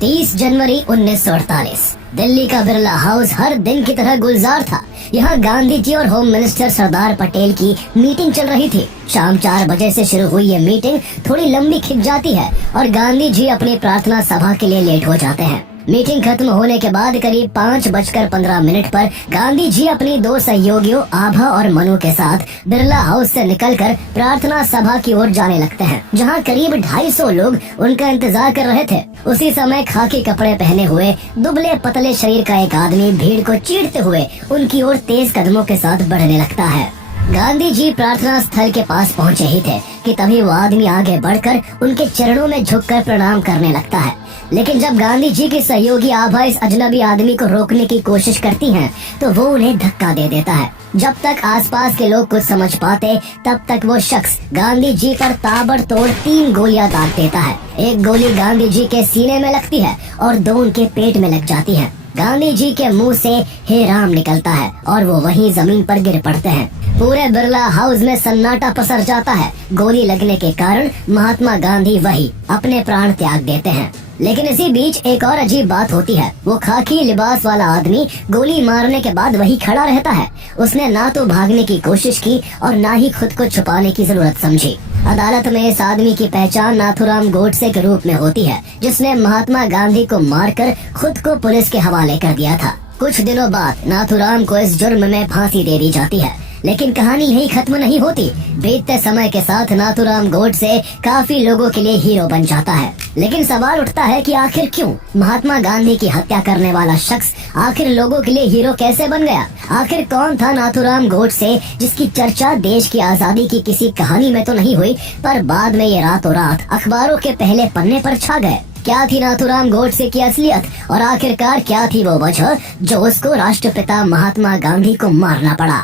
30 जनवरी 1948 दिल्ली का बिरला हाउस हर दिन की तरह गुलजार था। यहाँ गांधी जी और होम मिनिस्टर सरदार पटेल की मीटिंग चल रही थी। शाम 4 बजे से शुरू हुई ये मीटिंग थोड़ी लंबी खिंच जाती है और गांधी जी अपनी प्रार्थना सभा के लिए लेट हो जाते हैं। मीटिंग खत्म होने के बाद करीब 5:15 पर गांधी जी अपनी 2 सहयोगियों आभा और मनु के साथ बिरला हाउस से निकलकर प्रार्थना सभा की ओर जाने लगते हैं, जहां करीब 250 लोग उनका इंतजार कर रहे थे। उसी समय खाकी कपड़े पहने हुए दुबले पतले शरीर का एक आदमी भीड़ को चीरते हुए उनकी ओर तेज कदमों के साथ बढ़ने लगता है। गांधी जी प्रार्थना स्थल के पास पहुंचे ही थे कि तभी वो आदमी आगे बढ़कर उनके चरणों में झुककर प्रणाम करने लगता है। लेकिन जब गांधी जी की सहयोगी आभा इस अजनबी आदमी को रोकने की कोशिश करती हैं, तो वो उन्हें धक्का दे देता है। जब तक आसपास के लोग कुछ समझ पाते, तब तक वो शख्स गांधी जी पर ताबड़तोड़ 3 गोलियां दाग देता है। एक गोली गांधी जी के सीने में लगती है और 2 उनके पेट में लग जाती है। गांधी जी के मुंह से हे राम निकलता है और वो वहीं जमीन पर गिर पड़ते हैं। पूरे बिरला हाउस में सन्नाटा पसर जाता है। गोली लगने के कारण महात्मा गांधी वही अपने प्राण त्याग देते हैं। लेकिन इसी बीच एक और अजीब बात होती है। वो खाकी लिबास वाला आदमी गोली मारने के बाद वही खड़ा रहता है। उसने ना तो भागने की कोशिश की और ना ही खुद को छुपाने की जरूरत समझी। अदालत में इस आदमी की पहचान नाथूराम गोडसे के रूप में होती है, जिसने महात्मा गांधी को मारकर खुद को पुलिस के हवाले कर दिया था। कुछ दिनों बाद नाथूराम को इस जुर्म में फांसी दे दी जाती है। लेकिन कहानी यही खत्म नहीं होती। बीतते समय के साथ नाथूराम गोडसे काफी लोगों के लिए हीरो बन जाता है। लेकिन सवाल उठता है कि आखिर क्यों महात्मा गांधी की हत्या करने वाला शख्स आखिर लोगों के लिए हीरो कैसे बन गया? आखिर कौन था नाथूराम गोडसे, जिसकी चर्चा देश की आजादी की किसी कहानी में तो नहीं हुई, पर बाद में ये रातों रात अखबारों के पहले पन्ने पर छा गए? क्या थी नाथूराम गोडसे की असलियत और आखिरकार क्या थी वो वजह जो उसको राष्ट्रपिता महात्मा गांधी को मारना पड़ा?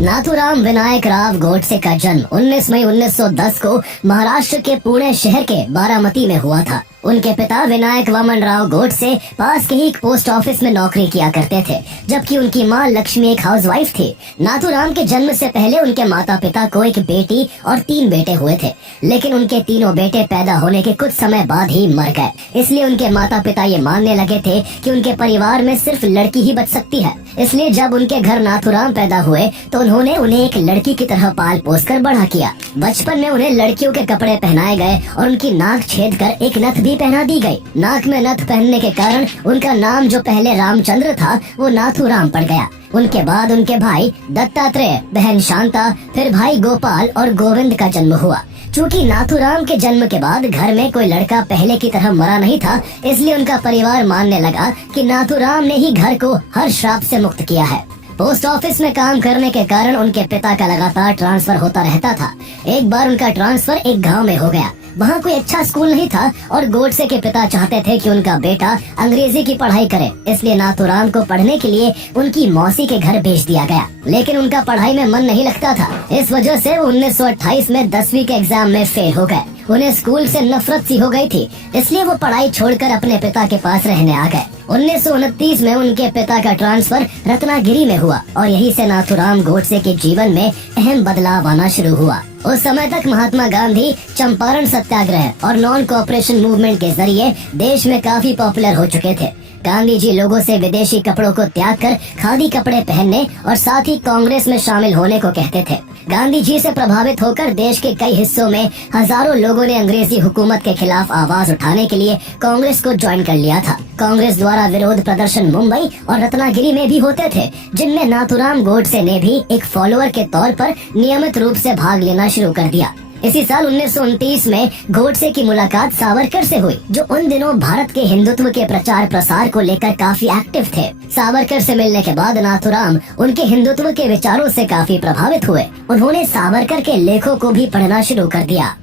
नाथूराम विनायक राव गोडसे का जन्म 19 मई 1910 को महाराष्ट्र के पुणे शहर के बारामती में हुआ था। उनके पिता विनायक वामन राव गोडसे पास के ही एक पोस्ट ऑफिस में नौकरी किया करते थे, जबकि उनकी मां लक्ष्मी एक हाउसवाइफ थी। नाथूराम के जन्म से पहले उनके माता पिता को एक बेटी और 3 बेटे हुए थे, लेकिन उनके तीनों बेटे पैदा होने के कुछ समय बाद ही मर गए। इसलिए उनके माता पिता ये मानने लगे थे कि उनके परिवार में सिर्फ लड़की ही बच सकती है। इसलिए जब उनके घर नाथूराम पैदा हुए तो उन्होंने उन्हें एक लड़की की तरह पाल पोस कर बड़ा किया। बचपन में उन्हें लड़कियों के कपड़े पहनाए गए और उनकी नाक छेद कर एक नथ भी पहना दी गई। नाक में नथ पहनने के कारण उनका नाम जो पहले रामचंद्र था वो नाथूराम पड़ गया। उनके बाद उनके भाई दत्तात्रेय, बहन शांता, फिर भाई गोपाल और गोविंद का जन्म हुआ। चूँकि नाथूराम के जन्म के बाद घर में कोई लड़का पहले की तरह मरा नहीं था, इसलिए उनका परिवार मानने लगा कि नाथूराम ने ही घर को हर श्राप से मुक्त किया है। पोस्ट ऑफिस में काम करने के कारण उनके पिता का लगातार ट्रांसफर होता रहता था। एक बार उनका ट्रांसफर एक गांव में हो गया। वहाँ कोई अच्छा स्कूल नहीं था और गोडसे के पिता चाहते थे कि उनका बेटा अंग्रेजी की पढ़ाई करे, इसलिए नाथूराम को पढ़ने के लिए उनकी मौसी के घर भेज दिया गया। लेकिन उनका पढ़ाई में मन नहीं लगता था। इस वजह से वो 1928 में 10वीं के एग्जाम में फेल हो गए। उन्हें स्कूल से नफरत सी हो गई थी, इसलिए वो पढ़ाई छोड़कर अपने पिता के पास रहने आ गए। 1929 में उनके पिता का ट्रांसफर रत्नागिरी में हुआ और यहीं से नाथूराम गोडसे के जीवन में अहम बदलाव आना शुरू हुआ। उस समय तक महात्मा गांधी चंपारण सत्याग्रह और नॉन कोऑपरेशन मूवमेंट के जरिए देश में काफी पॉपुलर हो चुके थे। गांधी जी लोगों से विदेशी कपड़ों को त्याग कर खादी कपड़े पहनने और साथ ही कांग्रेस में शामिल होने को कहते थे। गांधी जी से प्रभावित होकर देश के कई हिस्सों में हजारों लोगों ने अंग्रेजी हुकूमत के खिलाफ आवाज उठाने के लिए कांग्रेस को ज्वाइन कर लिया था। कांग्रेस द्वारा विरोध प्रदर्शन मुंबई और रत्नागिरी में भी होते थे, जिनमें नाथूराम गोडसे ने भी एक फॉलोअर के तौर पर नियमित रूप से भाग लेना शुरू कर दिया। इसी साल 1929 में गोडसे की मुलाकात सावरकर से हुई, जो उन दिनों भारत के हिंदुत्व के प्रचार प्रसार को लेकर काफी एक्टिव थे। सावरकर से मिलने के बाद नाथूराम उनके हिंदुत्व के विचारों से काफी प्रभावित हुए। उन्होंने सावरकर के लेखों को भी पढ़ना शुरू कर दिया।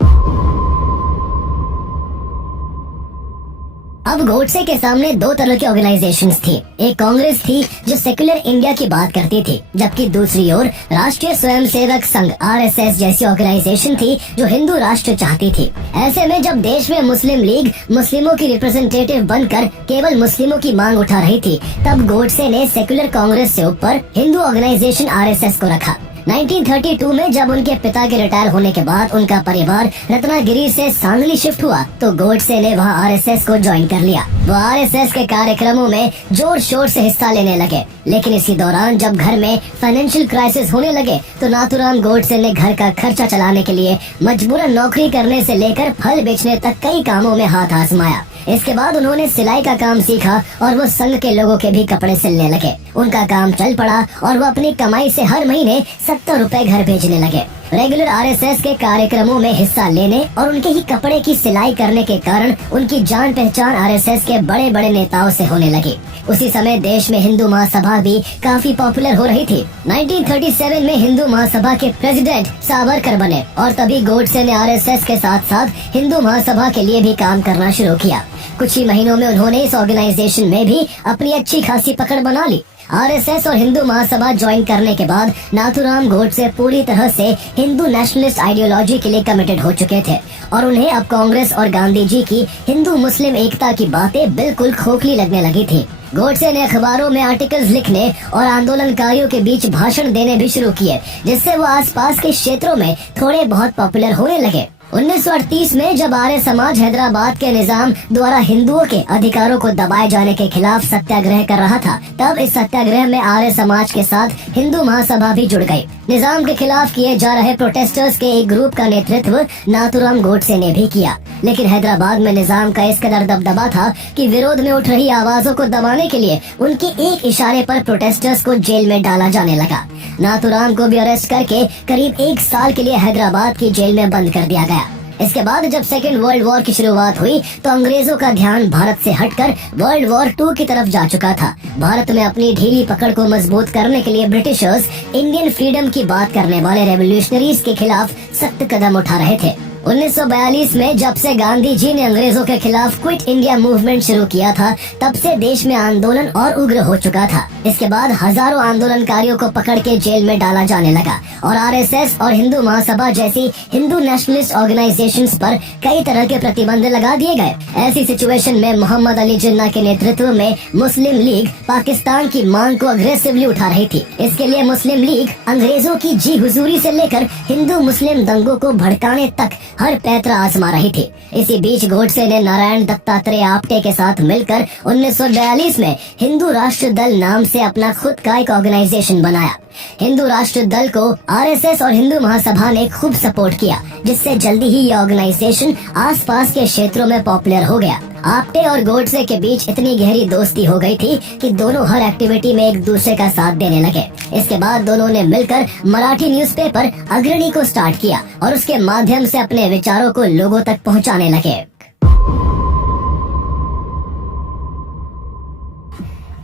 अब गोडसे के सामने 2 तरह की ऑर्गेनाइजेशंस थी। एक कांग्रेस थी जो सेक्युलर इंडिया की बात करती थी, जबकि दूसरी ओर राष्ट्रीय स्वयंसेवक संघ RSS जैसी ऑर्गेनाइजेशन थी जो हिंदू राष्ट्र चाहती थी। ऐसे में जब देश में मुस्लिम लीग मुस्लिमों की रिप्रेजेंटेटिव बनकर केवल मुस्लिमों की मांग उठा रही थी, तब गोडसे ने सेक्युलर कांग्रेस से ऊपर हिंदू ऑर्गेनाइजेशन RSS को रखा। 1932 में जब उनके पिता के रिटायर होने के बाद उनका परिवार रत्नागिरी से सांगली शिफ्ट हुआ तो गोडसे ने वहां आरएसएस को ज्वाइन कर लिया। वो आरएसएस के कार्यक्रमों में जोर शोर से हिस्सा लेने लगे, लेकिन इसी दौरान जब घर में फाइनेंशियल क्राइसिस होने लगे तो नाथूराम गोडसे ने घर का खर्चा चलाने के लिए मजबूरन नौकरी करने से लेकर फल बेचने तक कई कामों में हाथ आजमाया। इसके बाद उन्होंने सिलाई का काम सीखा और वो संघ के लोगों के भी कपड़े सिलने लगे। उनका काम चल पड़ा और वो अपनी कमाई से हर महीने 70 रुपए घर भेजने लगे। रेगुलर आरएसएस के कार्यक्रमों में हिस्सा लेने और उनके ही कपड़े की सिलाई करने के कारण उनकी जान पहचान आरएसएस के बड़े बड़े नेताओं से होने लगी। उसी समय देश में हिंदू महासभा भी काफी पॉपुलर हो रही थी। 1937 में हिंदू महासभा के प्रेसिडेंट सावरकर बने और तभी गोडसे ने आरएसएस के साथ साथ हिंदू महासभा के लिए भी काम करना शुरू किया। कुछ ही महीनों में उन्होंने इस ऑर्गेनाइजेशन में भी अपनी अच्छी खासी पकड़ बना ली। आरएसएस और हिंदू महासभा ज्वाइन करने के बाद नाथूराम गोडसे पूरी तरह से हिंदू नेशनलिस्ट आइडियोलॉजी के लिए कमिटेड हो चुके थे और उन्हें अब कांग्रेस और गांधी जी की हिंदू मुस्लिम एकता की बातें बिल्कुल खोखली लगने लगी थी। गोडसे ने अखबारों में आर्टिकल्स लिखने और आंदोलनकारियों के बीच भाषण देने भी शुरू किए, जिससे वो आसपास के क्षेत्रों में थोड़े बहुत पॉपुलर होने लगे। 1938 में जब आर्य समाज हैदराबाद के निजाम द्वारा हिंदुओं के अधिकारों को दबाए जाने के खिलाफ सत्याग्रह कर रहा था, तब इस सत्याग्रह में आर्य समाज के साथ हिंदू महासभा भी जुड़ गई। निजाम के खिलाफ किए जा रहे प्रोटेस्टर्स के एक ग्रुप का नेतृत्व नाथूराम गोडसे ने भी किया, लेकिन हैदराबाद में निजाम का इस कदर दबदबा था कि विरोध में उठ रही आवाजों को दबाने के लिए उनके एक इशारे पर प्रोटेस्टर्स को जेल में डाला जाने लगा। नाथूराम को भी अरेस्ट करके करीब 1 साल के लिए हैदराबाद की जेल में बंद कर दिया गया। इसके बाद जब सेकेंड वर्ल्ड वॉर की शुरुआत हुई तो अंग्रेजों का ध्यान भारत से हटकर वर्ल्ड वॉर 2 की तरफ जा चुका था। भारत में अपनी ढीली पकड़ को मजबूत करने के लिए ब्रिटिशर्स इंडियन फ्रीडम की बात करने वाले रेवोल्यूशनरीज के खिलाफ सख्त कदम उठा रहे थे। 1942 में जब से गांधी जी ने अंग्रेजों के खिलाफ क्विट इंडिया मूवमेंट शुरू किया था, तब से देश में आंदोलन और उग्र हो चुका था। इसके बाद हजारों आंदोलनकारियों को पकड़ के जेल में डाला जाने लगा और आरएसएस और हिंदू महासभा जैसी हिंदू नेशनलिस्ट ऑर्गेनाइजेशंस पर कई तरह के प्रतिबंध लगा दिए गए। ऐसी सिचुएशन में मोहम्मद अली जिन्ना के नेतृत्व में मुस्लिम लीग पाकिस्तान की मांग को अग्रेसिवली उठा रही थी। इसके लिए मुस्लिम लीग अंग्रेजों की जी हुजूरी से लेकर हिंदू मुस्लिम दंगों को भड़काने तक हर पैतरा आजमा रही थी। इसी बीच गोडसे ने नारायण दत्तात्रेय आप्टे के साथ मिलकर 1942 में हिंदू राष्ट्र दल नाम से अपना खुद का एक ऑर्गेनाइजेशन बनाया। हिंदू राष्ट्र दल को आरएसएस और हिंदू महासभा ने खूब सपोर्ट किया, जिससे जल्दी ही ये ऑर्गेनाइजेशन आसपास के क्षेत्रों में पॉपुलर हो गया। आप्टे और गोडसे के बीच इतनी गहरी दोस्ती हो गई थी कि दोनों हर एक्टिविटी में एक दूसरे का साथ देने लगे। इसके बाद दोनों ने मिलकर मराठी न्यूज़पेपर अग्रणी को स्टार्ट किया और उसके माध्यम से अपने विचारों को लोगों तक पहुंचाने लगे।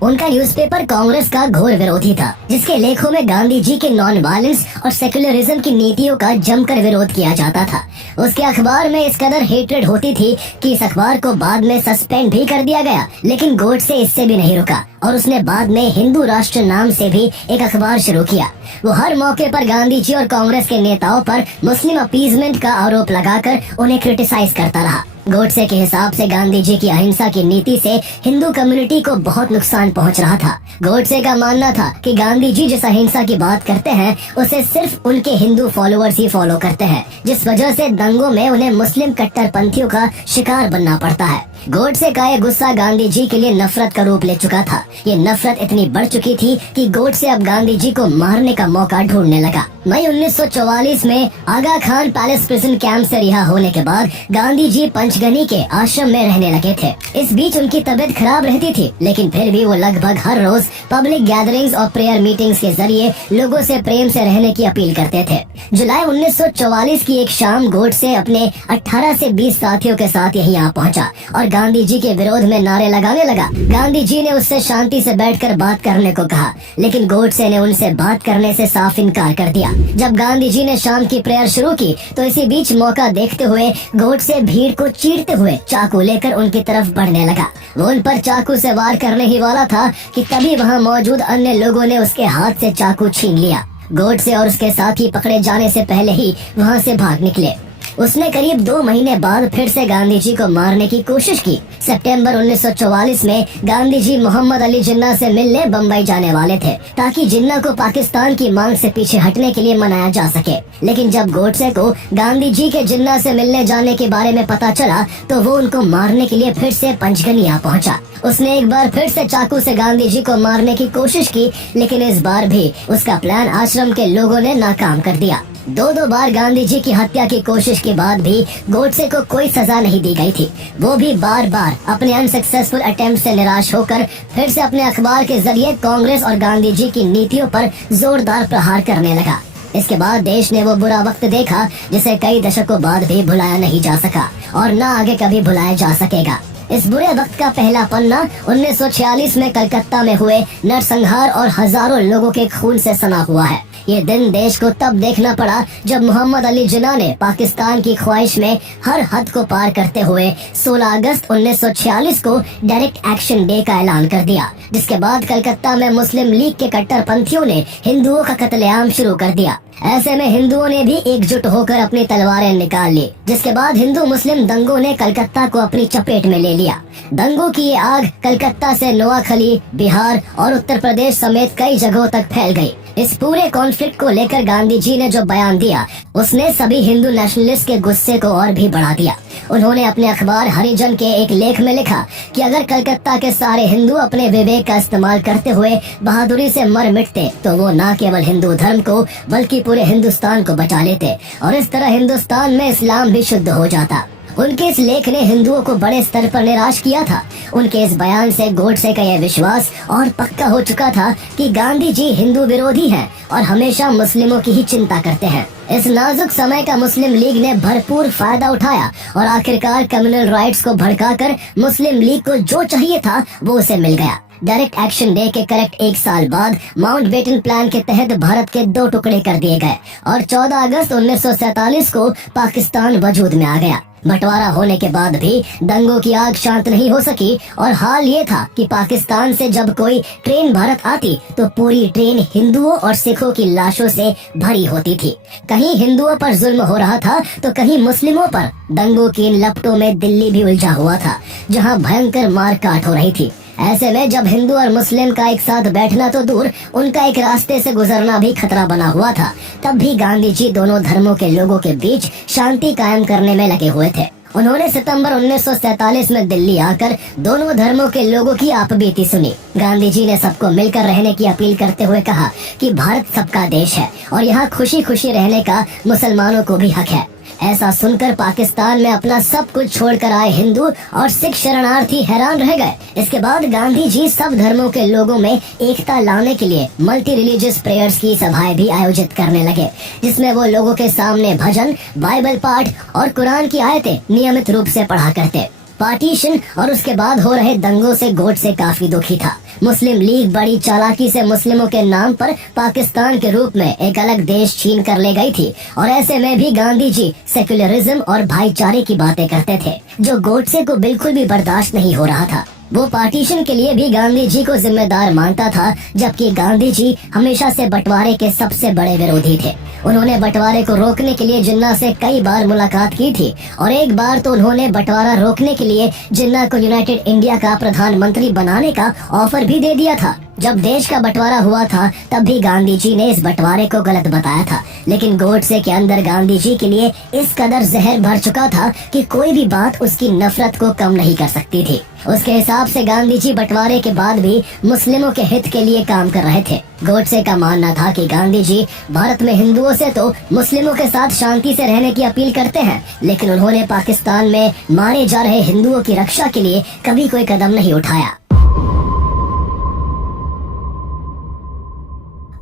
उनका न्यूज़पेपर कांग्रेस का घोर विरोधी था, जिसके लेखों में गांधी जी के नॉन वायलेंस और सेक्युलरिज्म की नीतियों का जमकर विरोध किया जाता था। उसके अखबार में इस कदर हेट्रेड होती थी कि इस अखबार को बाद में सस्पेंड भी कर दिया गया, लेकिन गोडसे इससे भी नहीं रुका और उसने बाद में हिंदू राष्ट्र नाम से भी एक अखबार शुरू किया। वो हर मौके पर गांधी जी और कांग्रेस के नेताओं पर मुस्लिम अपीजमेंट का आरोप लगाकर उन्हें क्रिटिसाइज करता रहा। गोडसे के हिसाब से गांधी जी की अहिंसा की नीति से हिंदू कम्युनिटी को बहुत नुकसान पहुंच रहा था। गोडसे का मानना था कि गांधी जी जिस अहिंसा की बात करते हैं उसे सिर्फ उनके हिंदू फॉलोअर्स ही फॉलो करते हैं, जिस वजह से दंगों में उन्हें मुस्लिम कट्टरपंथियों का शिकार बनना पड़ता है। गोडसे का ये गुस्सा गांधी जी के लिए नफरत का रूप ले चुका था। ये नफरत इतनी बढ़ चुकी थी कि गोडसे अब गांधी जी को मारने का मौका ढूंढने लगा। मई 1944 में आगा खान पैलेस प्रिजन कैंप से रिहा होने के बाद गांधी जी पंचगनी के आश्रम में रहने लगे थे। इस बीच उनकी तबीयत खराब रहती थी, लेकिन फिर भी वो लगभग हर रोज पब्लिक गैदरिंग्स और प्रेयर मीटिंग्स के जरिए लोगों से प्रेम से रहने की अपील करते थे। जुलाई 1944 की एक शाम गोडसे अपने 18 से 20 साथियों के साथ यहीं आ पहुंचा और गांधी जी के विरोध में नारे लगाने लगा। गांधी जी ने उससे शांति से बैठकर बात करने को कहा, लेकिन गोडसे ने उनसे बात करने से साफ इनकार कर दिया। जब गांधी जी ने शाम की प्रेयर शुरू की तो इसी बीच मौका देखते हुए गोडसे भीड़ को चीरते हुए चाकू लेकर उनकी तरफ बढ़ने लगा। वो उन पर चाकू से वार करने ही वाला था कि तभी वहाँ मौजूद अन्य लोगों ने उसके हाथ से चाकू छीन लिया। गोडसे और उसके साथी पकड़े जाने से पहले ही वहाँ से भाग निकले। उसने करीब 2 महीने बाद फिर से गांधी जी को मारने की कोशिश की। सितंबर 1944 में गांधी जी मोहम्मद अली जिन्ना से मिलने बम्बई जाने वाले थे ताकि जिन्ना को पाकिस्तान की मांग से पीछे हटने के लिए मनाया जा सके। लेकिन जब गोडसे को गांधी जी के जिन्ना से मिलने जाने के बारे में पता चला तो वो उनको मारने के लिए फिर से पंचगनी आ पहुंचा। उसने एक बार फिर से चाकू से गांधी जी को मारने की कोशिश की, लेकिन इस बार भी उसका प्लान आश्रम के लोगों ने नाकाम कर दिया। दो बार गांधी जी की हत्या की कोशिश के बाद भी गोडसे को कोई सजा नहीं दी गई थी। वो भी बार बार अपने अनसक्सेसफुल अटेम्प्ट से निराश होकर फिर से अपने अखबार के जरिए कांग्रेस और गांधी जी की नीतियों पर जोरदार प्रहार करने लगा। इसके बाद देश ने वो बुरा वक्त देखा जिसे कई दशकों बाद भी भुलाया नहीं जा सका और न आगे कभी भुलाया जा सकेगा। इस बुरे वक्त का पहला पन्ना 1946 में कलकत्ता में हुए नरसंहार और हजारों लोगों के खून से सना हुआ है। ये दिन देश को तब देखना पड़ा जब मोहम्मद अली जिन्ना ने पाकिस्तान की ख्वाहिश में हर हद को पार करते हुए 16 अगस्त 1946 को डायरेक्ट एक्शन डे का ऐलान कर दिया, जिसके बाद कलकत्ता में मुस्लिम लीग के कट्टरपंथियों ने हिंदुओं का कत्लेआम शुरू कर दिया। ऐसे में हिंदुओं ने भी एकजुट होकर अपनी तलवारें निकाल ली, जिसके बाद हिंदू मुस्लिम दंगों ने कलकत्ता को अपनी चपेट में ले लिया। दंगों की ये आग कलकत्ता से नोआखली, बिहार और उत्तर प्रदेश समेत कई जगहों तक फैल गई। इस पूरे कॉन्फ्लिक्ट को लेकर गांधी जी ने जो बयान दिया उसने सभी हिंदू नेशनलिस्ट के गुस्से को और भी बढ़ा दिया। उन्होंने अपने अखबार हरिजन के एक लेख में लिखा कि अगर कलकत्ता के सारे हिंदू अपने विवेक का इस्तेमाल करते हुए बहादुरी से मर मिटते तो वो न केवल हिंदू धर्म को बल्कि पूरे हिंदुस्तान को बचा लेते और इस तरह हिंदुस्तान में इस्लाम भी शुद्ध हो जाता। उनके इस लेख ने हिंदुओं को बड़े स्तर पर निराश किया था। उनके इस बयान से गोडसे का यह विश्वास और पक्का हो चुका था कि गांधी जी हिंदू विरोधी हैं और हमेशा मुस्लिमों की ही चिंता करते हैं। इस नाजुक समय का मुस्लिम लीग ने भरपूर फायदा उठाया और आखिरकार कम्युनल राइट्स को भड़काकर मुस्लिम लीग को जो चाहिए था वो उसे मिल गया। डायरेक्ट एक्शन डे के करेक्ट 1 साल बाद माउंटबेटन प्लान के तहत भारत के 2 टुकड़े कर दिए गए और 14 अगस्त 1947 को पाकिस्तान वजूद में आ गया। बंटवारा होने के बाद भी दंगों की आग शांत नहीं हो सकी और हाल ये था कि पाकिस्तान से जब कोई ट्रेन भारत आती तो पूरी ट्रेन हिंदुओं और सिखों की लाशों से भरी होती थी। कहीं हिंदुओं पर जुल्म हो रहा था तो कहीं मुस्लिमों पर। दंगों की इन लपटों में दिल्ली भी उलझा हुआ था, जहां भयंकर मारकाट हो रही थी। ऐसे में जब हिंदू और मुस्लिम का एक साथ बैठना तो दूर, उनका एक रास्ते से गुजरना भी खतरा बना हुआ था, तब भी गांधी जी दोनों धर्मों के लोगों के बीच शांति कायम करने में लगे हुए थे। उन्होंने सितंबर 1947 में दिल्ली आकर दोनों धर्मों के लोगों की आपबीती सुनी। गांधी जी ने सबको मिलकर रहने की अपील करते हुए कहा कि भारत सबका देश है और यहाँ खुशी खुशी रहने का मुसलमानों को भी हक है। ऐसा सुनकर पाकिस्तान में अपना सब कुछ छोड़कर आए हिंदू और सिख शरणार्थी हैरान रह गए। इसके बाद गांधी जी सब धर्मों के लोगों में एकता लाने के लिए मल्टी रिलीजियस प्रेयर्स की सभाएं भी आयोजित करने लगे, जिसमें वो लोगों के सामने भजन, बाइबल पाठ और कुरान की आयतें नियमित रूप से पढ़ा करते। पार्टीशन और उसके बाद हो रहे दंगों से गोडसे काफी दुखी था। मुस्लिम लीग बड़ी चालाकी से मुस्लिमों के नाम पर पाकिस्तान के रूप में एक अलग देश छीन कर ले गई थी और ऐसे में भी गांधी जी सेक्युलरिज्म और भाईचारे की बातें करते थे, जो गोडसे को बिल्कुल भी बर्दाश्त नहीं हो रहा था। वो पार्टीशन के लिए भी गांधी जी को जिम्मेदार मानता था, जबकि गांधी जी हमेशा से बंटवारे के सबसे बड़े विरोधी थे। उन्होंने बंटवारे को रोकने के लिए जिन्ना से कई बार मुलाकात की थी और एक बार तो उन्होंने बंटवारा रोकने के लिए जिन्ना को यूनाइटेड इंडिया का प्रधानमंत्री बनाने का ऑफर भी दे दिया था। जब देश का बंटवारा हुआ था तब भी गांधी जी ने इस बंटवारे को गलत बताया था, लेकिन गोडसे के अंदर गांधी जी के लिए इस कदर जहर भर चुका था कि कोई भी बात उसकी नफरत को कम नहीं कर सकती थी। उसके हिसाब से गांधी जी बंटवारे के बाद भी मुस्लिमों के हित के लिए काम कर रहे थे। गोडसे का मानना था कि गांधी जी भारत में हिंदुओं से तो मुस्लिमों के साथ शांति से रहने की अपील करते हैं, लेकिन उन्होंने पाकिस्तान में मारे जा रहे हिंदुओं की रक्षा के लिए कभी कोई कदम नहीं उठाया।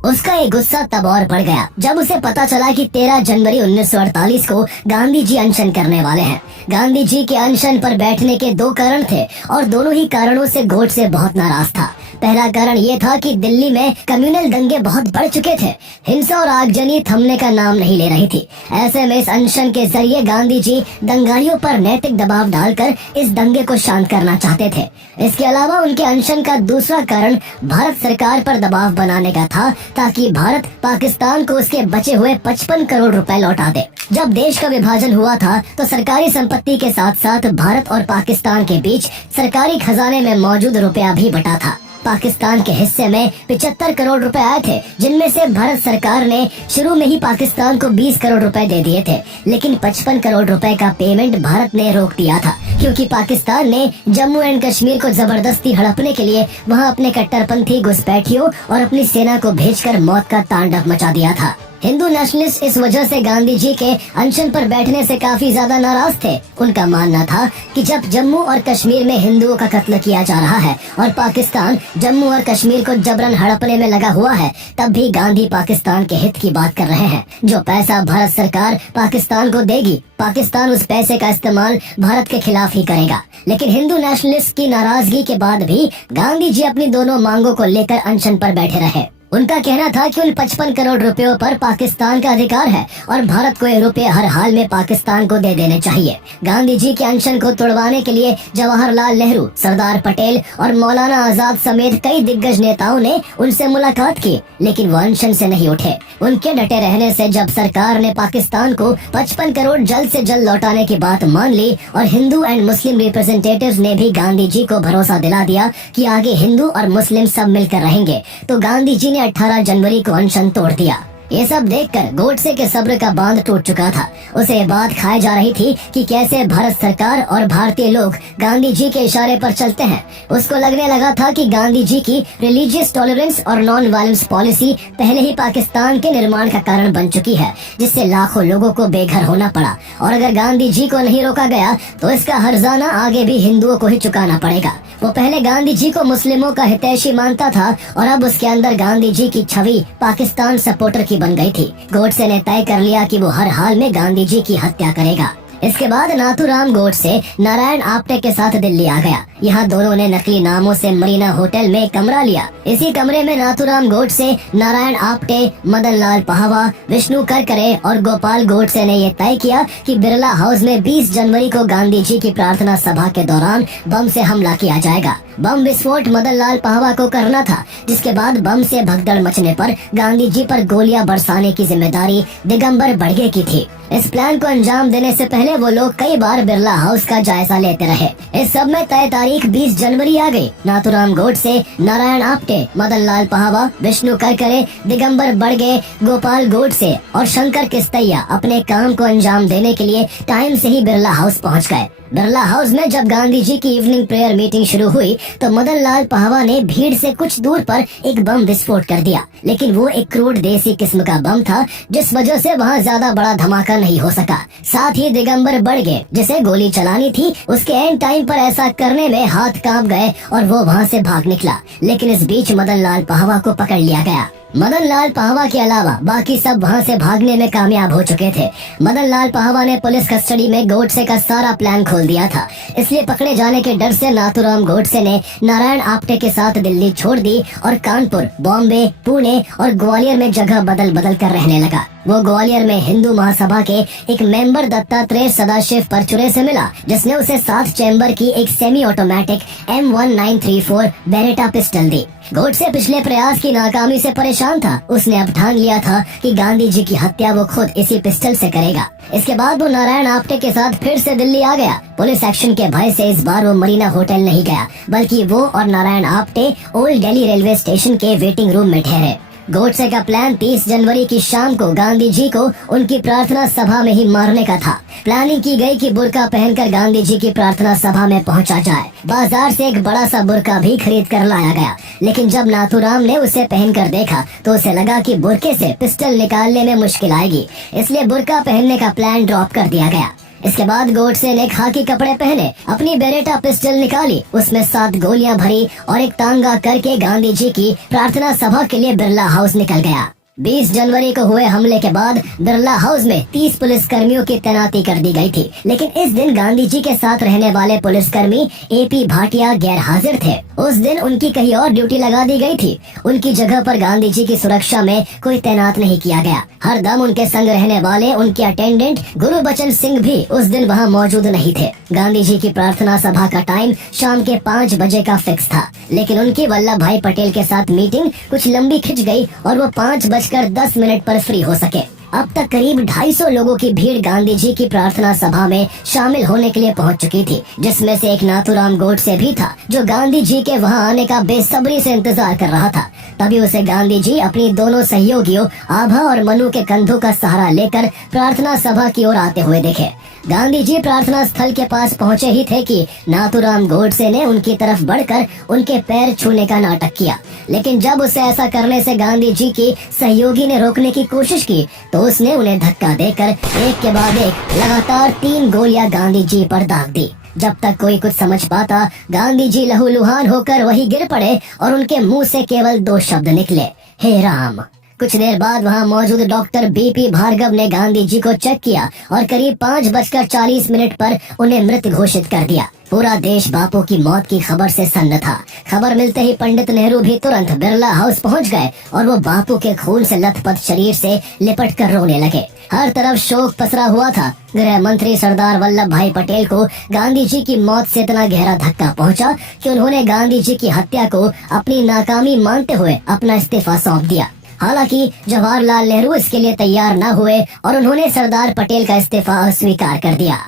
उसका ये गुस्सा तब और बढ़ गया जब उसे पता चला कि 13 जनवरी 1948 को गांधी जी अनशन करने वाले हैं। गांधी जी के अनशन पर बैठने के 2 कारण थे और दोनों ही कारणों से गोडसे बहुत नाराज था। पहला कारण ये था कि दिल्ली में कम्युनल दंगे बहुत बढ़ चुके थे। हिंसा और आगजनी थमने का नाम नहीं ले रही थी। ऐसे में इस अनशन के जरिए गांधी जी दंगाइयों पर नैतिक दबाव डालकर इस दंगे को शांत करना चाहते थे। इसके अलावा उनके अनशन का दूसरा कारण भारत सरकार पर दबाव बनाने का था, ताकि भारत पाकिस्तान को उसके बचे हुए 55 करोड़ रुपए लौटा दे। जब देश का विभाजन हुआ था तो सरकारी संपत्ति के साथ साथ भारत और पाकिस्तान के बीच सरकारी खजाने में मौजूद रुपया भी बटा था। पाकिस्तान के हिस्से में 75 करोड़ रुपए आए थे, जिनमें से भारत सरकार ने शुरू में ही पाकिस्तान को 20 करोड़ रुपए दे दिए थे, लेकिन 55 करोड़ रुपए का पेमेंट भारत ने रोक दिया था, क्योंकि पाकिस्तान ने जम्मू एंड कश्मीर को जबरदस्ती हड़पने के लिए वहां अपने कट्टरपंथी घुसपैठियों और अपनी सेना को भेजकर मौत का तांडव मचा दिया था। हिंदू नेशनलिस्ट इस वजह से गांधी जी के अनशन पर बैठने से काफी ज्यादा नाराज थे। उनका मानना था कि जब जम्मू और कश्मीर में हिंदुओं का कत्ल किया जा रहा है और पाकिस्तान जम्मू और कश्मीर को जबरन हड़पने में लगा हुआ है, तब भी गांधी पाकिस्तान के हित की बात कर रहे हैं। जो पैसा भारत सरकार पाकिस्तान को देगी, पाकिस्तान उस पैसे का इस्तेमाल भारत के खिलाफ ही करेगा। लेकिन हिंदू नेशनलिस्ट की नाराजगी के बाद भी गांधी जी अपनी दोनों मांगों को लेकर अनशन पर बैठे रहे। उनका कहना था कि उन 55 करोड़ रुपयों पर पाकिस्तान का अधिकार है और भारत को ये रुपए हर हाल में पाकिस्तान को दे देने चाहिए। गांधी जी के अनशन को तोड़वाने के लिए जवाहरलाल नेहरू, सरदार पटेल और मौलाना आजाद समेत कई दिग्गज नेताओं ने उनसे मुलाकात की, लेकिन वो अनशन से नहीं उठे। उनके डटे रहने से जब सरकार ने पाकिस्तान को 55 करोड़ जल्द से जल्द लौटाने की बात मान ली और हिंदू एंड मुस्लिम रिप्रेजेंटेटिव्स ने भी गांधी जी को भरोसा दिला दिया कि आगे हिंदू और मुस्लिम सब मिलकर रहेंगे, तो गांधी जी ने 18 जनवरी को अनशन तोड़ दिया। ये सब देखकर गोडसे के सब्र का बांध टूट चुका था। उसे ये बात खाई जा रही थी कि कैसे भारत सरकार और भारतीय लोग गांधी जी के इशारे पर चलते हैं। उसको लगने लगा था कि गांधी जी की रिलीजियस टॉलरेंस और नॉन वायलेंस पॉलिसी पहले ही पाकिस्तान के निर्माण का कारण बन चुकी है, जिससे लाखों लोगों को बेघर होना पड़ा। और अगर गांधी जी को नहीं रोका गया तो इसका हर्जाना आगे भी हिंदुओं को ही चुकाना पड़ेगा। वो पहले गांधी जी को मुस्लिमों का हितैषी मानता था और अब उसके अंदर गांधी जी की छवि पाकिस्तान सपोर्टर की बन गई थी। गोडसे ने तय कर लिया कि वो हर हाल में गांधी जी की हत्या करेगा। इसके बाद नाथूराम गोडसे नारायण आप्टे के साथ दिल्ली आ गया। यहाँ दोनों ने नकली नामों से मरीना होटल में कमरा लिया। इसी कमरे में नाथूराम गोडसे, नारायण आप्टे, मदन लाल पहावा, विष्णु करकरे और गोपाल गोडसे ने ये तय किया कि बिरला हाउस में 20 जनवरी को गांधी जी की प्रार्थना सभा के दौरान बम से हमला किया जाएगा। बम विस्फोट मदन लाल पहावा को करना था, जिसके बाद बम से भगदड़ मचने पर गांधी जी पर गोलियां बरसाने की जिम्मेदारी दिगंबर बड़गे की थी। इस प्लान को अंजाम देने से पहले वो लोग कई बार बिरला हाउस का जायजा लेते रहे। इस सब में तय तारीख 20 जनवरी आ गई। नाथूराम गोडसे, नारायण आप्टे, मदन लाल पहावा, विष्णु करकरे, दिगंबर बड़गे, गोपाल गोडसे और शंकर किस्तैया अपने काम को अंजाम देने के लिए टाइम से ही बिरला हाउस पहुंच गए। बिरला हाउस में जब गांधी जी की इवनिंग प्रेयर मीटिंग शुरू हुई तो मदन लाल पहावा ने भीड़ से कुछ दूर पर एक बम विस्फोट कर दिया, लेकिन वो एक क्रूड देसी किस्म का बम था, जिस वजह से वहाँ ज्यादा बड़ा धमाका नहीं हो सका। साथ ही दिगंबर बड़गे, जिसे गोली चलानी थी, उसके एंड टाइम पर ऐसा करने में हाथ कांप गए और वो वहाँ से भाग निकला। लेकिन इस बीच मदन लाल पहावा को पकड़ लिया गया। मदन लाल पहावा के अलावा बाकी सब वहाँ से भागने में कामयाब हो चुके थे। मदन लाल पहावा ने पुलिस कस्टडी में गोडसे का सारा प्लान खोल दिया था, इसलिए पकड़े जाने के डर से नाथूराम गोडसे ने नारायण आप्टे के साथ दिल्ली छोड़ दी और कानपुर, बॉम्बे, पुणे और ग्वालियर में जगह बदल बदल कर रहने लगा। वो ग्वालियर में हिंदू महासभा के एक मेंबर दत्तात्रेय सदाशिव परचुरे से मिला, जिसने उसे 7 चैम्बर की एक semi automatic M1934 Beretta pistol दी। गोडसे पिछले प्रयास की नाकामी से परेशान था। उसने अब ठान लिया था कि गांधी जी की हत्या वो खुद इसी पिस्टल से करेगा। इसके बाद वो नारायण आप्टे के साथ फिर से दिल्ली आ गया। पुलिस एक्शन के भय से इस बार वो मरीना होटल नहीं गया, बल्कि वो और Narayan Apte old Delhi railway station के वेटिंग रूम में ठहरे। गोडसे का प्लान 30 जनवरी की शाम को गांधी जी को उनकी प्रार्थना सभा में ही मारने का था। प्लानिंग की गई कि बुर्का पहनकर गांधी जी की प्रार्थना सभा में पहुंचा जाए। बाजार से एक बड़ा सा बुर्का भी खरीद कर लाया गया, लेकिन जब नाथूराम ने उसे पहनकर देखा तो उसे लगा कि बुर्के से पिस्टल निकालने में मुश्किल आएगी, इसलिए बुर्का पहनने का प्लान ड्रॉप कर दिया गया। इसके बाद गोडसे ने खाकी कपड़े पहने, अपनी बेरेटा पिस्टल निकाली, उसमें 7 गोलियां भरी और एक तांगा करके गांधी जी की प्रार्थना सभा के लिए बिरला हाउस निकल गया। 20 जनवरी को हुए हमले के बाद बिरला हाउस में 30 पुलिस कर्मियों की तैनाती कर दी गई थी, लेकिन इस दिन गांधी जी के साथ रहने वाले पुलिसकर्मी एपी भाटिया गैर हाजिर थे। उस दिन उनकी कहीं और ड्यूटी लगा दी गई थी। उनकी जगह पर गांधी जी की सुरक्षा में कोई तैनात नहीं किया गया। हर दम उनके संग रहने वाले उनके अटेंडेंट गुरुबचन सिंह भी उस दिन वहाँ मौजूद नहीं थे। गांधी जी की प्रार्थना सभा का टाइम शाम के 5 बजे का फिक्स था, लेकिन उनकी वल्लभ भाई पटेल के साथ मीटिंग कुछ लंबी खिंच गई और वो 5:10 पर फ्री हो सके। अब तक करीब 250 लोगों की भीड़ गांधी जी की प्रार्थना सभा में शामिल होने के लिए पहुंच चुकी थी, जिसमें से एक नाथूराम गोडसे भी था, जो गांधी जी के वहां आने का बेसब्री से इंतजार कर रहा था। तभी उसे गांधी जी अपनी दोनों सहयोगियों आभा और मनु के कंधों का सहारा लेकर प्रार्थना सभा की ओर आते हुए देखे। गांधी जी प्रार्थना स्थल के पास पहुंचे ही थे कि नाथूराम गोडसे ने उनकी तरफ बढ़कर उनके पैर छूने का नाटक किया, लेकिन जब उसे ऐसा करने से गांधी जी की सहयोगी ने रोकने की कोशिश की तो उसने उन्हें धक्का देकर एक के बाद एक लगातार 3 गोलियां गांधी जी पर दाग दी। जब तक कोई कुछ समझ पाता, गांधी जी लहूलुहान होकर वही गिर पड़े और उनके मुंह से केवल 2 शब्द निकले, हे राम। कुछ देर बाद वहां मौजूद डॉक्टर बीपी भार्गव ने गांधी जी को चेक किया और करीब 5:40 पर उन्हें मृत घोषित कर दिया। पूरा देश बापू की मौत की खबर से सन्न था। खबर मिलते ही पंडित नेहरू भी तुरंत बिरला हाउस पहुंच गए और वो बापू के खून से लथपथ शरीर से लिपट कर रोने लगे। हर तरफ शोक पसरा हुआ था। गृह मंत्री सरदार वल्लभ भाई पटेल को गांधी जी की मौत से इतना गहरा धक्का पहुंचा कि उन्होंने गांधी जी की हत्या को अपनी नाकामी मानते हुए अपना इस्तीफा सौंप दिया। हालांकि जवाहरलाल नेहरू इसके लिए तैयार न हुए और उन्होंने सरदार पटेल का इस्तीफा अस्वीकार कर दिया।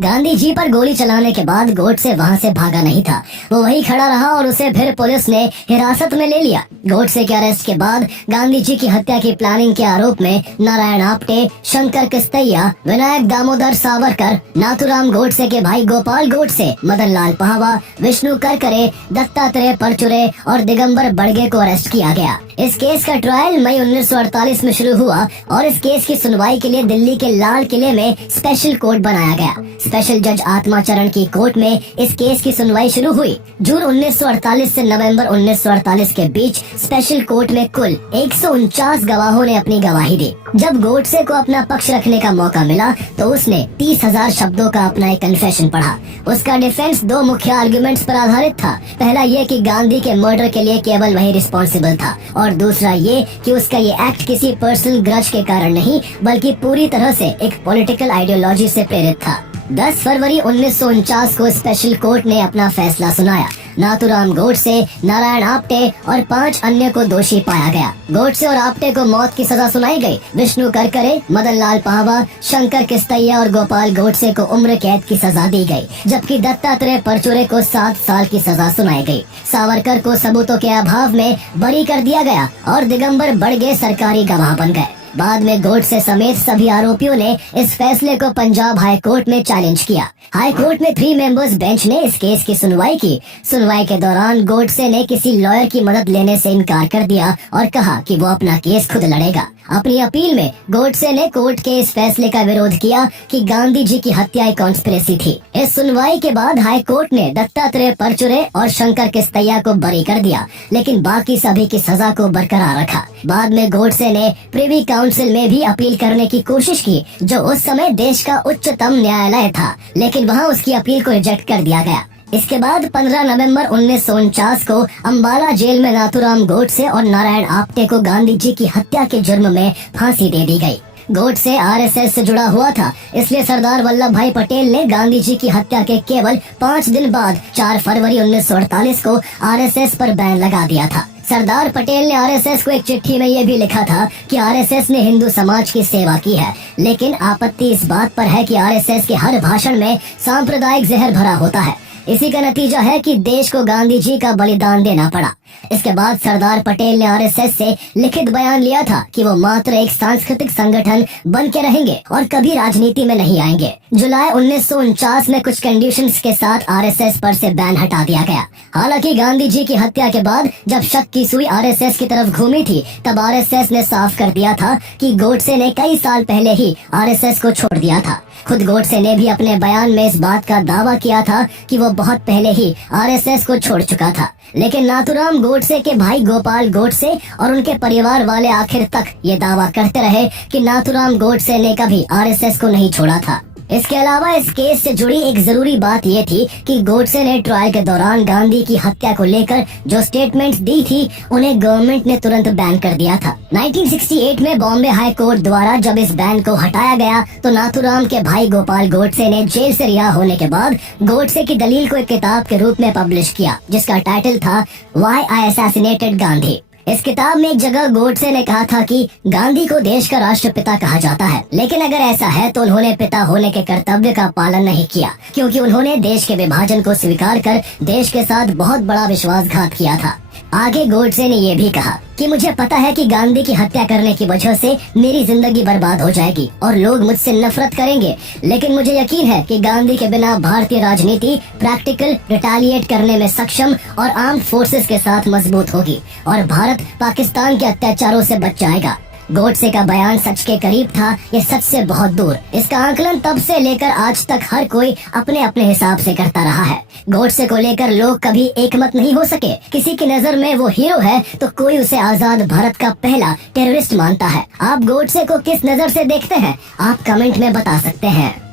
गांधी जी पर गोली चलाने के बाद गोडसे वहां से भागा नहीं था। वो वहीं खड़ा रहा और उसे फिर पुलिस ने हिरासत में ले लिया। गोडसे के अरेस्ट के बाद गांधी जी की हत्या की प्लानिंग के आरोप में नारायण आप्टे, शंकर किस्तैया, विनायक दामोदर सावरकर, नाथूराम गोडसे के भाई गोपाल गोडसे, मदन लाल पाहवा, विष्णु करकरे, दत्तात्रेय परचुरे और दिगंबर बड़गे को अरेस्ट किया गया। इस केस का ट्रायल मई 1948 में शुरू हुआ और इस केस की सुनवाई के लिए दिल्ली के लाल किले में स्पेशल कोर्ट बनाया गया। स्पेशल जज आत्माचरण की कोर्ट में इस केस की सुनवाई शुरू हुई। जून 1948 से नवंबर 1948 के बीच स्पेशल कोर्ट में कुल 149 गवाहों ने अपनी गवाही दी। जब गोडसे को अपना पक्ष रखने का मौका मिला तो उसने 30,000 शब्दों का अपना एक कन्फेशन पढ़ा। उसका डिफेंस 2 मुख्य आर्गुमेंट्स पर आधारित था। पहला ये कि गांधी के मर्डर के लिए केवल वही रिस्पॉन्सिबल था और दूसरा ये कि उसका ये एक्ट किसी पर्सनल ग्रज के कारण नहीं बल्कि पूरी तरह से एक पॉलिटिकल आइडियोलॉजी से प्रेरित था। 10 फरवरी 1949 को स्पेशल कोर्ट ने अपना फैसला सुनाया। नाथूराम गोडसे, नारायण आप्टे और 5 अन्य को दोषी पाया गया। गोडसे और आप्टे को मौत की सजा सुनाई गई। विष्णु करकरे, मदन लाल पाहवा, शंकर किस्तैया और गोपाल गोडसे को उम्र कैद की सजा दी गई, जबकि दत्तात्रेय परचुरे को 7 साल की सजा सुनाई गई। सावरकर को सबूतों के अभाव में बरी कर दिया गया और दिगंबर बड़गे सरकारी गवाह बन गए। बाद में गोडसे समेत सभी आरोपियों ने इस फैसले को पंजाब हाई कोर्ट में चैलेंज किया। हाई कोर्ट में 3 मेंबर्स बेंच ने इस केस की सुनवाई की। सुनवाई के दौरान गोडसे ने किसी लॉयर की मदद लेने से इनकार कर दिया और कहा कि वो अपना केस खुद लड़ेगा। अपनी अपील में गोडसे ने कोर्ट के इस फैसले का विरोध किया कि गांधी जी की हत्या एक कॉन्स्पिरेसी थी। इस सुनवाई के बाद हाई कोर्ट ने दत्तात्रेय परचुरे और शंकर किस्तैया को बरी कर दिया, लेकिन बाकी सभी की सजा को बरकरार रखा। बाद में गोडसे ने प्रिवी काउंसिल में भी अपील करने की कोशिश की, जो उस समय देश का उच्चतम न्यायालय था, लेकिन वहां उसकी अपील को रिजेक्ट कर दिया गया। इसके बाद 15 नवंबर 1949 को अंबाला जेल में नाथूराम गोडसे और नारायण आप्टे को गांधी जी की हत्या के जुर्म में फांसी दे दी गई। गोडसे आरएसएस से जुड़ा हुआ था, इसलिए सरदार वल्लभ भाई पटेल ने गांधी जी की हत्या के केवल 5 दिन बाद 4 फरवरी 1948 को आरएसएस पर बैन लगा दिया था। सरदार पटेल ने आरएसएस को एक चिट्ठी में ये भी लिखा था कि आरएसएस ने हिंदू समाज की सेवा की है, लेकिन आपत्ति इस बात पर है कि आरएसएस के हर भाषण में सांप्रदायिक जहर भरा होता है। इसी का नतीजा है कि देश को गांधी जी का बलिदान देना पड़ा। इसके बाद सरदार पटेल ने आरएसएस से लिखित बयान लिया था कि वो मात्र एक सांस्कृतिक संगठन बन के रहेंगे और कभी राजनीति में नहीं आएंगे। जुलाई 1949 में कुछ कंडीशंस के साथ आरएसएस पर से बैन हटा दिया गया। हालांकि गांधी जी की हत्या के बाद जब शक की सुई आरएसएस की तरफ घूमी थी, तब आरएसएस ने साफ कर दिया था कि गोडसे ने कई साल पहले ही आरएसएस को छोड़ दिया था। खुद गोडसे ने भी अपने बयान में इस बात का दावा किया था कि वो बहुत पहले ही आरएसएस को छोड़ चुका था। लेकिन नाथूराम गोडसे के भाई गोपाल गोडसे और उनके परिवार वाले आखिर तक ये दावा करते रहे कि नाथूराम गोडसे ने कभी आरएसएस को नहीं छोड़ा था। इसके अलावा इस केस से जुड़ी एक जरूरी बात ये थी कि गोडसे ने ट्रायल के दौरान गांधी की हत्या को लेकर जो स्टेटमेंट्स दी थी, उन्हें गवर्नमेंट ने तुरंत बैन कर दिया था। 1968 में बॉम्बे हाई कोर्ट द्वारा जब इस बैन को हटाया गया, तो नाथूराम के भाई गोपाल गोडसे ने जेल से रिहा होने के बाद गोडसे की दलील को एक किताब के रूप में पब्लिश किया, जिसका टाइटल था व्हाई आई असैसिनेटेड गांधी। इस किताब में एक जगह गोडसे ने कहा था कि गांधी को देश का राष्ट्रपिता कहा जाता है, लेकिन अगर ऐसा है तो उन्होंने पिता होने के कर्तव्य का पालन नहीं किया, क्योंकि उन्होंने देश के विभाजन को स्वीकार कर देश के साथ बहुत बड़ा विश्वासघात किया था। आगे गोडसे ने ये भी कहा कि मुझे पता है कि गांधी की हत्या करने की वजह से मेरी जिंदगी बर्बाद हो जाएगी और लोग मुझसे नफरत करेंगे, लेकिन मुझे यकीन है कि गांधी के बिना भारतीय राजनीति प्रैक्टिकल रिटेलिएट करने में सक्षम और आर्म्ड फोर्सेस के साथ मजबूत होगी और भारत पाकिस्तान के अत्याचारों से बच जाएगा। गोडसे का बयान सच के करीब था, ये सच से बहुत दूर। इसका आकलन तब से लेकर आज तक हर कोई अपने अपने हिसाब से करता रहा है। गोडसे को लेकर लोग कभी एकमत नहीं हो सके। किसी की नजर में वो हीरो है तो कोई उसे आजाद भारत का पहला टेररिस्ट मानता है। आप गोडसे को किस नजर से देखते हैं? आप कमेंट में बता सकते हैं।